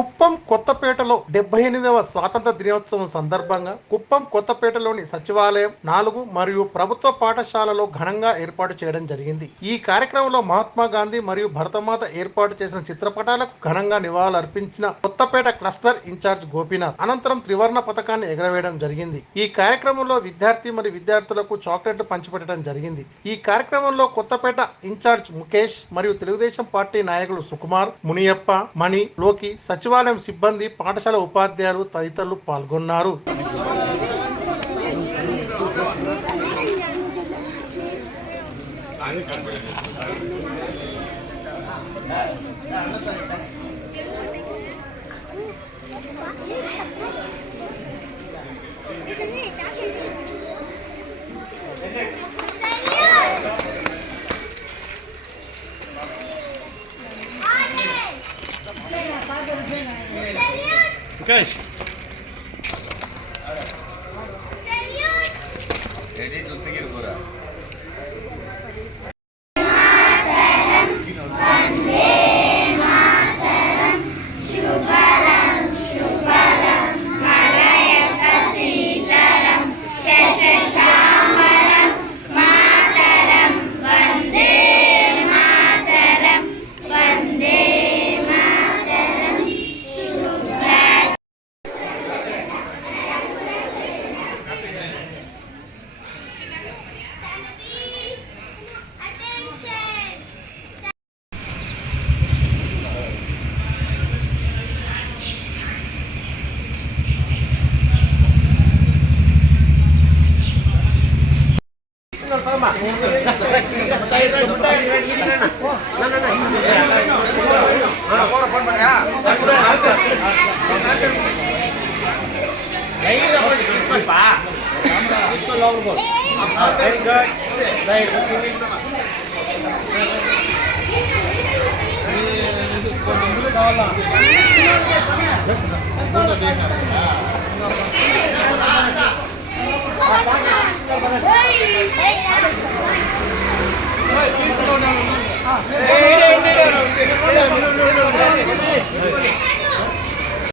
కుప్పం కొత్తపేటలో 78వ స్వాతంత్ర దినోత్సవం సందర్భంగా కుప్పం కొత్తపేటలోని సచివాలయం 4 మరియు ప్రభుత్వ పాఠశాలలో ఘనంగా ఏర్పాటు చేయడం జరిగింది. ఈ కార్యక్రమంలో మహాత్మా గాంధీ మరియు భరతమాత ఏర్పాటు చేసిన చిత్రపటాలకు ఘనంగా నివాళులర్పించిన కొత్తపేట క్లస్టర్ ఇన్ఛార్జ్ గోపీనాథ్ అనంతరం త్రివర్ణ పతాకాన్ని ఎగరవేయడం జరిగింది. ఈ కార్యక్రమంలో విద్యార్థులకు చాక్లెట్లు పంచిపెట్టడం జరిగింది. ఈ కార్యక్రమంలో కొత్తపేట ఇన్ఛార్జ్ ముఖేష్ మరియు తెలుగుదేశం పార్టీ నాయకులు సుకుమార్, మునియప్ప, మణి, లోకి, సచివాలయం సిబ్బంది, పాఠశాల ఉపాధ్యాయులు తదితరులు పాల్గొన్నారు. ముఖేష్